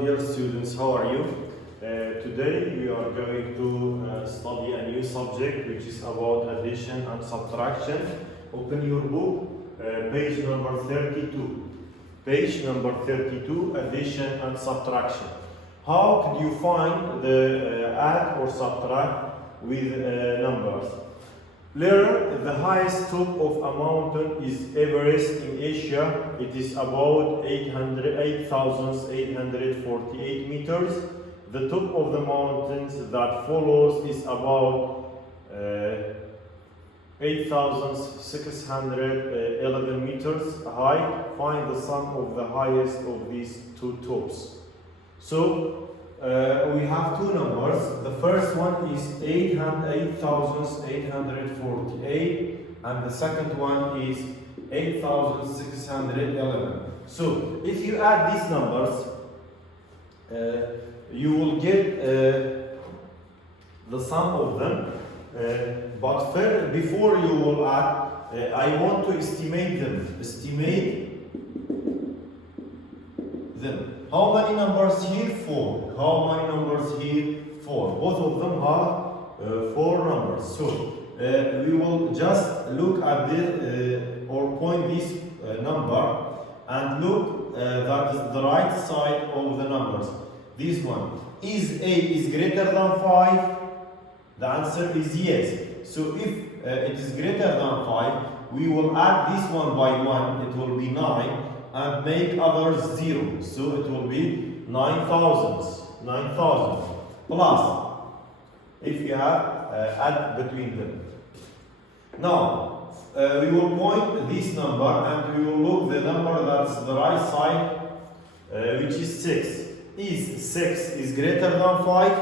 Dear students, how are you? Today we are going to study a new subject which is about addition and subtraction. Open your book, page number 32. Page number 32, addition and subtraction. How could you find the add or subtract with numbers? Learn the highest top of a mountain is Everest in Asia. It is about 8,848 meters. The top of the mountains that follows is about 8,611 meters high. Find the sum of the highest of these two tops. So we have two numbers. The first one is 8,848 and the second one is 8,611. So if you add these numbers, you will get the sum of them. But before you will add, I want to estimate them. How many numbers here? 4. How many numbers here? 4. Both of them have 4 numbers. So we will just look at this or point this number and look that is the right side of the numbers. This one is 8 is greater than 5. The answer is yes. So if it is greater than 5, we will add this one by 1. It will be 9. And make others 0. So it will be 9,000 plus if you have add between them. Now we will point this number and we will look the number that's the right side, which is 6. Is 6 is greater than 5?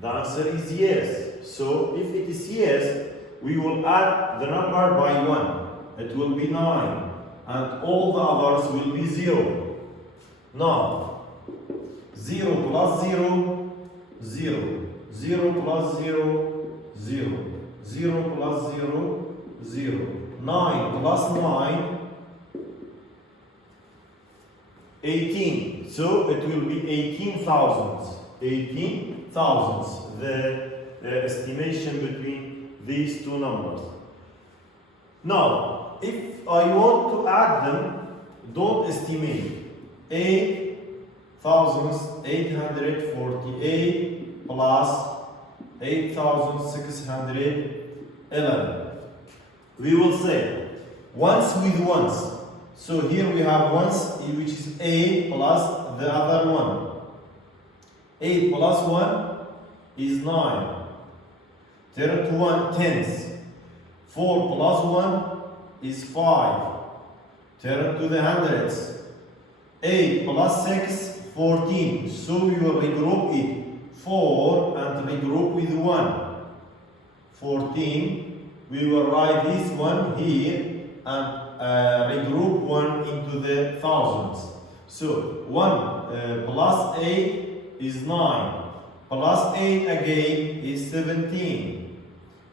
The answer is yes. So if it is yes, we will add the number by 1. It will be 9. And all the others will be 0. Now, 0 plus 0, 0. 0 plus 0, 0. 0 plus 0, 0. 9 plus 9, 18. So it will be 18,000. 18,000. The estimation between these two numbers. Now, if I want to add them, don't estimate. 8,848 plus 8,611. We will say ones with ones. So here we have ones, which is 8 plus the other one. 8 plus 1 is 9. Turn to 1 tens. 4 plus 1 is 5. Turn to the hundreds. 8 plus 6, 14. So we will regroup it. 4 and regroup with 1. 14. We will write this one here and regroup 1 into the thousands. So 1 plus 8 is 9. Plus 8 again is 17.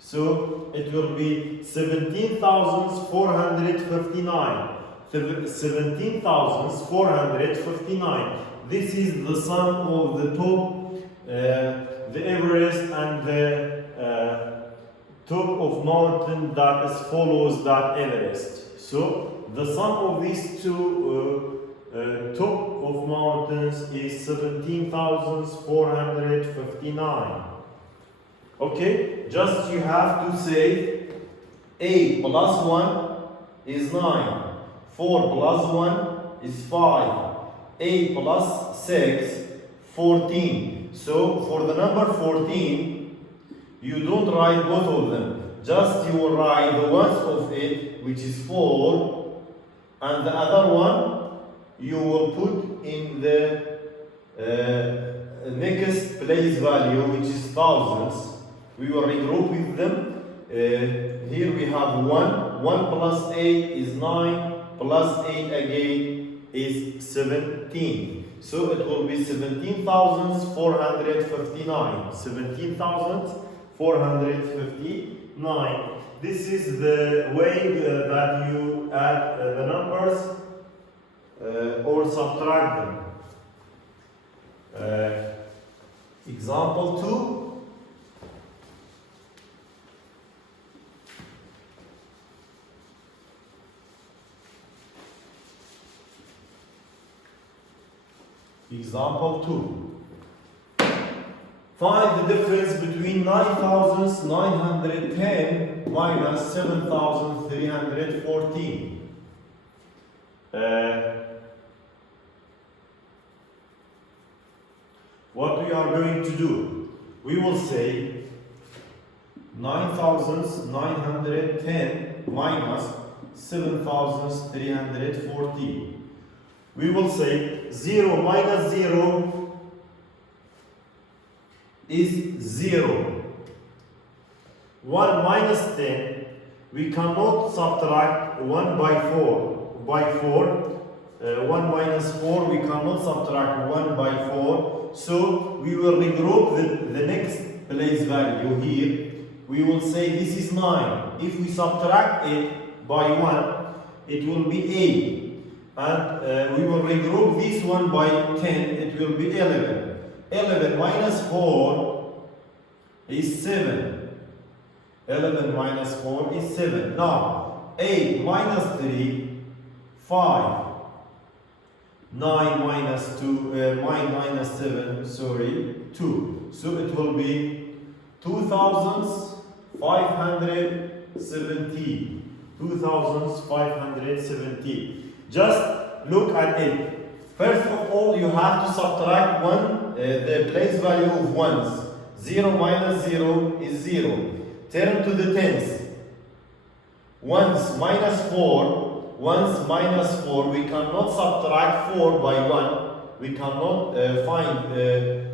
So it will be 17,459. 17,459. This is the sum of the top, the Everest and the top of mountain that follows that Everest. So the sum of these two top of mountains is 17,459. Okay, just you have to say 8 plus 1 is 9. 4 plus 1 is 5. 8 plus 6, 14. So for the number 14, you don't write both of them. Just you will write the ones of it, which is 4, and the other one you will put in the next place value, which is thousands. We will regroup with them. Here we have 1. 1 plus 8 is 9. Plus 8 again is 17. So it will be 17,459. 17,459. This is the way that you add the numbers or subtract them. Example 2. Example 2. Find the difference between 9,910 minus 7,314. What we are going to do? We will say 9,910 minus 7,314. We will say 0 minus 0 is 0. 1 minus 10, we cannot subtract 1 by 4. 1 minus 4, we cannot subtract 1 by 4. So we will regroup the next place value here. We will say this is 9. If we subtract it by 1, it will be 8. And we will regroup this one by 10, it will be 11. 11 minus 4 is 7. 11 minus 4 is 7. Now, 8 minus 3, 5. 9 minus 2, 9 minus 7, sorry, 2. So it will be 2,570. 2,570. Just look at it. First of all, you have to subtract the place value of ones. 0 minus 0 is 0. Turn to the tens. Ones minus 4. Ones minus 4. We cannot subtract 4 by 1. We cannot find the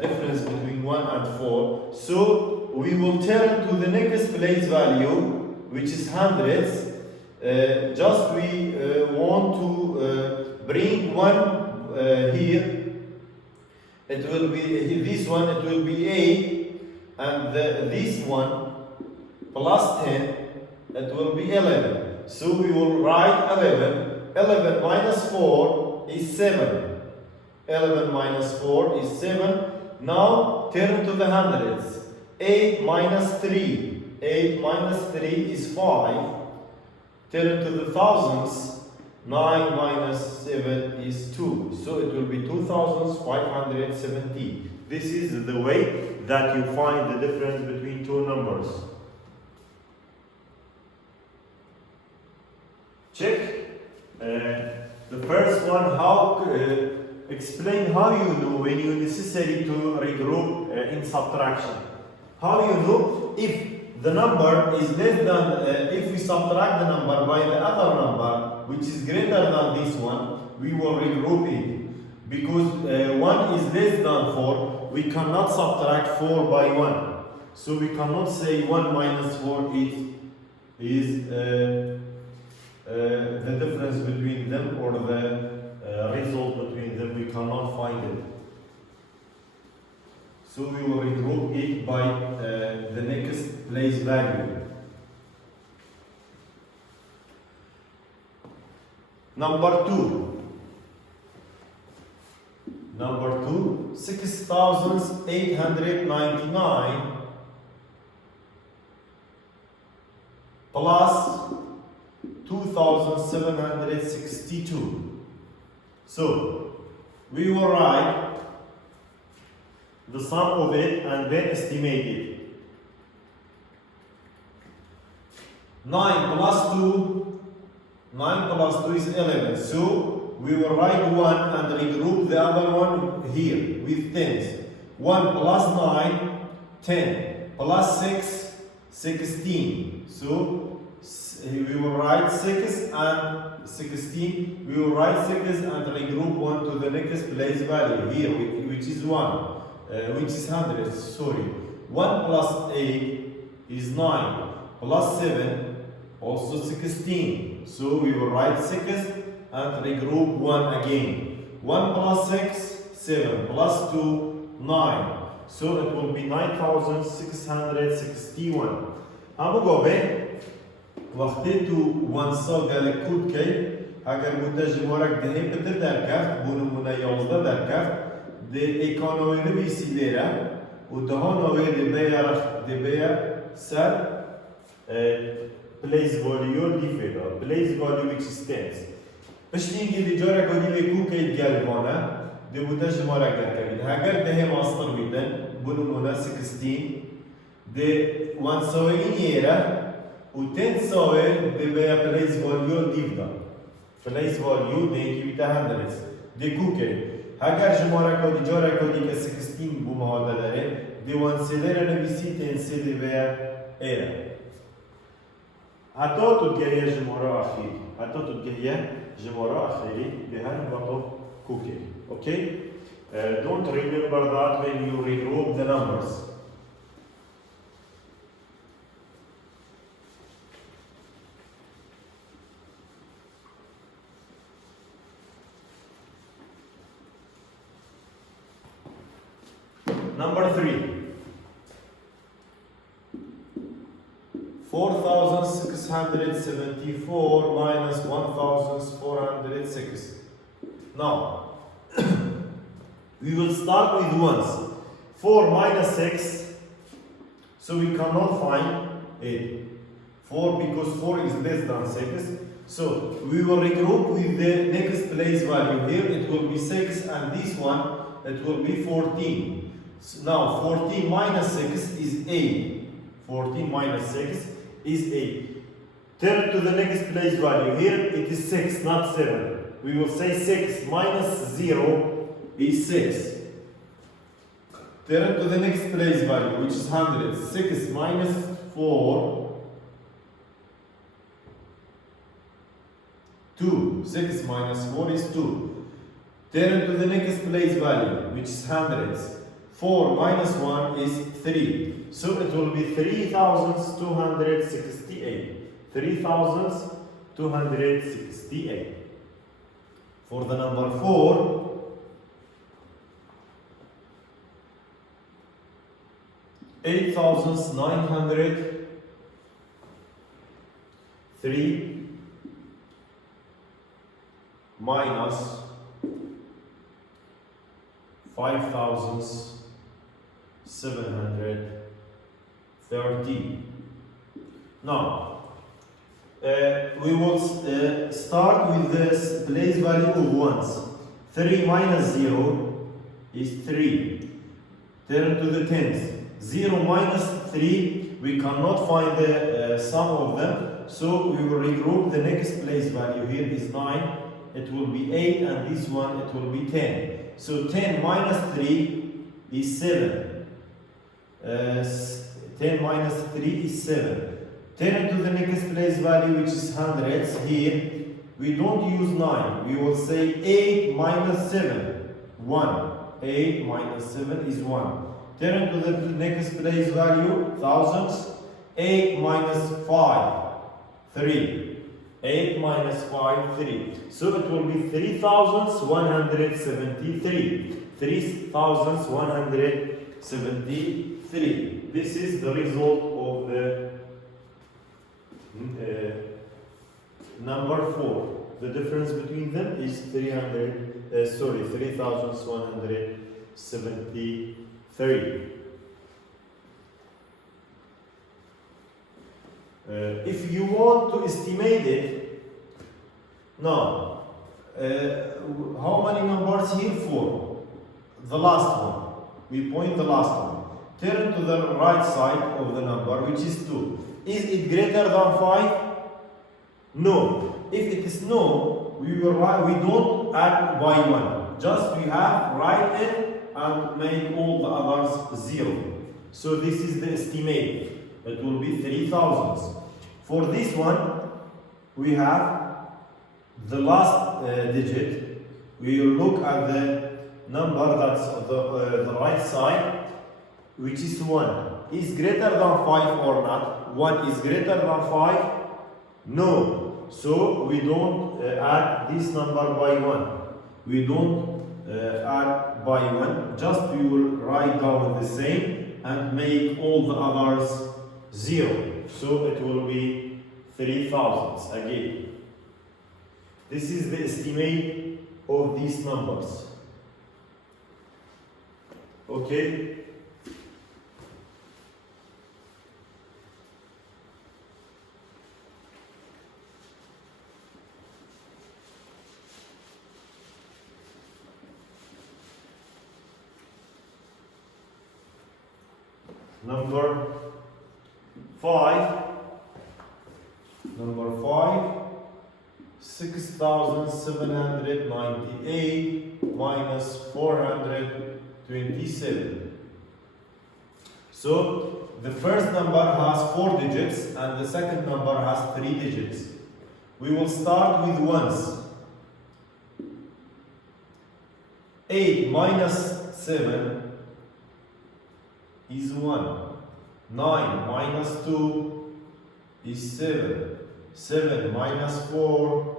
difference between 1 and 4. So we will turn to the next place value, which is hundreds. Just we want to bring 1 here. It will be this one, it will be 8, and this one plus 10, it will be 11. So we will write 11. 11 minus 4 is 7. 11 minus 4 is 7. Now turn to the hundreds. 8 minus 3. 8 minus 3 is 5. Turn to the thousands. 9 minus 7 is 2. So it will be 2,570. This is the way that you find the difference between two numbers. Check the first one. Explain how you know when you necessary to regroup in subtraction. How you know if the number is less than, if we subtract the number by the other number, which is greater than this one, we will regroup it. Because 1 is less than 4, we cannot subtract 4 by 1. So we cannot say 1 minus 4 is the difference between them, or the result between them. We cannot find it. So we will regroup it by the next place value. Number 2. Number 2, 6,899 plus 2,762. So we will write the sum of it and then estimate it. 9 plus 2, 9 plus 2 is 11. So we will write 1 and regroup the other one here with tens. 1 plus 9, 10. Plus 6, 16. So we will write 6 and 16. We will write 6 and regroup 1 to the next place value here, which is 1. Which is 100, sorry. 1 plus 8 is 9. Plus 7, also 16. So we will write 6 and regroup 1 again. 1 plus 6, 7. Plus 2, 9. So it will be 9,661. Amugobe, وقتيتو وانصال قال كود كي هاگر مترجم ورق دهیم بده در کفت بونو منا 11 در کفت دي ايكونومي سيليرا ودهون دي بيا سر place value different place value which stands باش نيجي دي جارك ودي كوكا الجالفانا دي بوتاج مارك كابين هاجر ده ماستر بيدن بنو منا 16 دي 1 سوي يرا و10 سوي بيبقى place value ديفدا place value دي كي بتاع دي كوكا هاجر جمارك ودي جارك ودي ك 16 بو هذا داره دي 1 سيلر نبيسي 10 سيلر بيا ايرا حتی تو گهیه جمعه آخری حتی تو گهیه جمعه آخری به هر بطو کوکی okay don't remember that when you regroup the numbers number 3 4,674 minus 1,406. Now, we will start with ones. 4 minus 6, so we cannot find 8. 4 because 4 is less than 6. So, we will regroup with the next place value here. It will be 6 and this one, it will be 14. So now, 14 minus 6 is 8. 14 minus 6 is 8. Turn to the next place value. Here it is 6, not 7. We will say 6 minus 0 is 6. Turn to the next place value, which is 100. 6 minus 4, 2. 6 minus 4 is 2. Turn to the next place value, which is hundreds. 4 minus 1 is 3. So it will be 3,268. 3,268. For the number 4, 8,903 minus 5,730. Now, we will start with this place value of ones. 3 minus 0 is 3. Turn to the tens. 0 minus 3, we cannot find the sum of them, so we will regroup. The next place value here is 9. It will be 8, and this one it will be 10. So 10 minus 3 is 7. 10 minus 3 is 7. Turn to the next place value, which is hundreds. Here we don't use 9. We will say 8 minus 7, 1. 8 minus 7 is 1. Turn to the next place value, thousands. 8 minus 5, 3. 8 minus 5, 3. So it will be 3,173. 3,173. This is the result of the number 4. The difference between them is 3,173. If you want to estimate it, now, how many numbers here? 4. The last one. We point the last one. Turn to the right side of the number, which is 2. Is it greater than 5? No. If it is no, we don't add by 1. Just we have write it and make all the others 0. So this is the estimate. It will be 3,000. For this one, we have the last digit. We will look at the number that's on the right side, which is 1. Is greater than 5 or not? 1 is greater than 5? No. So we don't add this number by 1. We don't add by 1. Just we will write down the same and make all the others 0. So it will be 3,000 again. This is the estimate of these numbers. Okay. Number 5. Number 5. 6,798 minus 427. So the first number has 4 digits and the second number has 3 digits. We will start with ones. 8 minus 7 is 1. 9 minus 2 is 7. 7 minus 4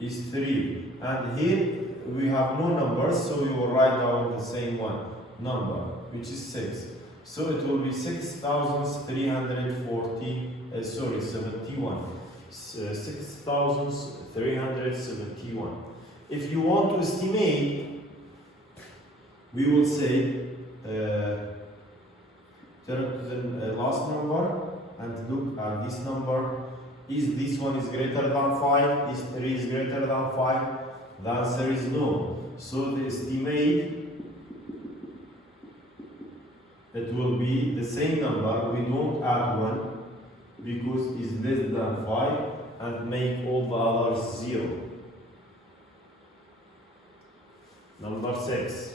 is 3. And here we have no numbers, so we will write down the same one number, which is 6. So it will be 6,371. 6,371. If you want to estimate, we will say turn to the last number and look at this number. Is this one is greater than 5? Is 3 is greater than 5? The answer is no. So the estimate, it will be the same number. We don't add 1 because it's less than 5 and make all the others 0. Number 6.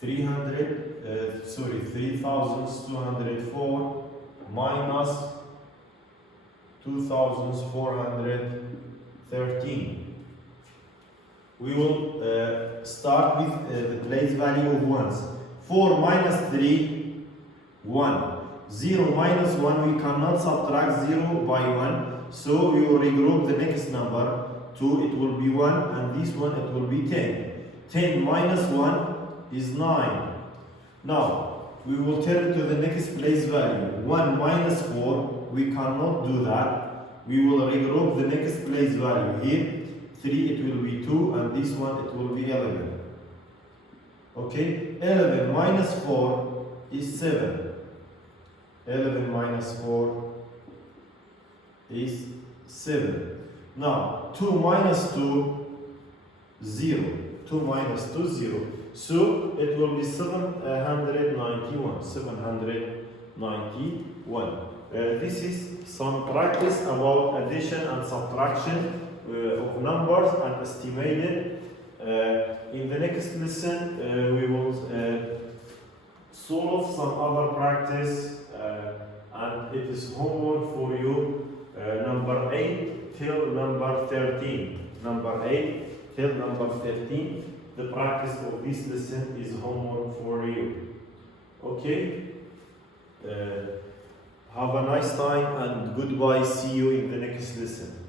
3,204 minus 2,413. We will start with the place value of ones. 4 minus 3, 1. 0 minus 1, we cannot subtract 0 by 1. So we will regroup the next number. 2, it will be 1, and this one, it will be 10. 10 minus 1 is 9. Now, we will turn to the next place value. 1 minus 4, we cannot do that. We will regroup the next place value. Here, 3, it will be 2, and this one, it will be 11. Okay, 11 minus 4 is 7. 11 minus 4 is 7. Now, 2 minus 2, 0. 2 minus 2, 0. So it will be 791. 791. This is some practice about addition and subtraction of numbers and estimated. In the next lesson, we will solve some other practice, and it is homework for you. Number 8 till number 13. Number 8 till number 13. The practice of this lesson is homework for you. Okay? Have a nice time and goodbye. See you in the next lesson.